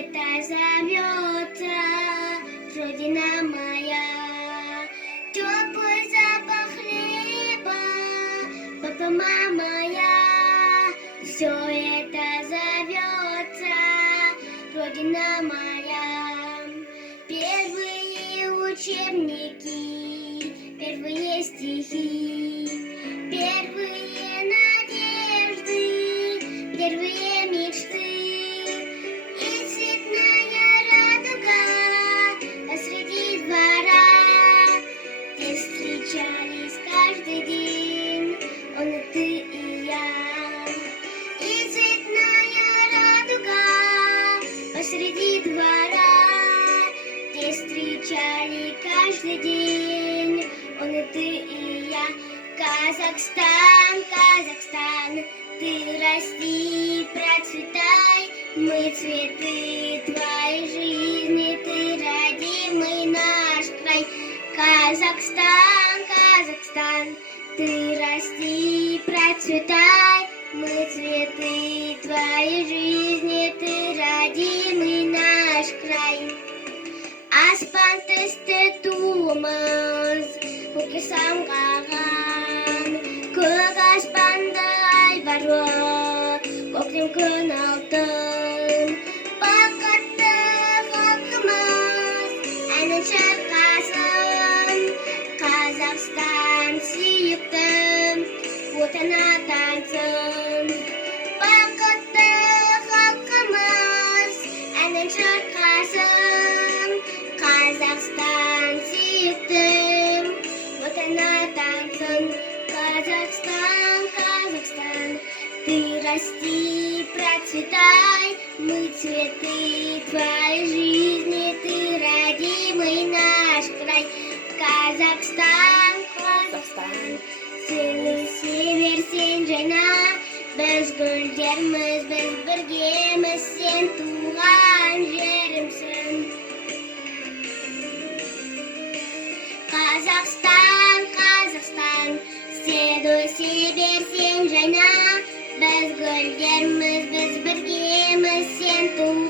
это зовется Родина моя. Теплый запах хлеба, папа, мама моя. Все это зовется Родина моя. Первые учебники, первые стихи, первые надежды, первые мечты. И цветная радуга посреди двора, где встречались каждый день он и ты и я. И цветная радуга посреди двора, где встречали каждый день он и ты и я. Казахстан, Казахстан, ты расти, процветай, мы цветы твоей жизни, ты родимый наш край. Казахстан, Казахстан, ты расти, процветай, мы цветы твоей жизни, ты родимый наш край. Аспан тісті туымыз, көкке самғаған, көк аспанды ай барлы, көктем күн алтын. Бақытты халқымыз әнін шырқасын, Қазақстан сүйікті отан атансын. Бақытты халқымыз әнін шырқасын, Казахстан сүйікті отан атансын. Казахстан, Казахстан, ты расти, процветай, мы цветы твоей жизни, ты родимый наш край. Казахстан, Казахстан, сыйлы север сен жайна, біз гүлдерміз, біз біргеміз, сен туған жерімсің. Казахстан, Казахстан, седой север сен жайна, біз гүлдерміз, біз біргеміз, сен туған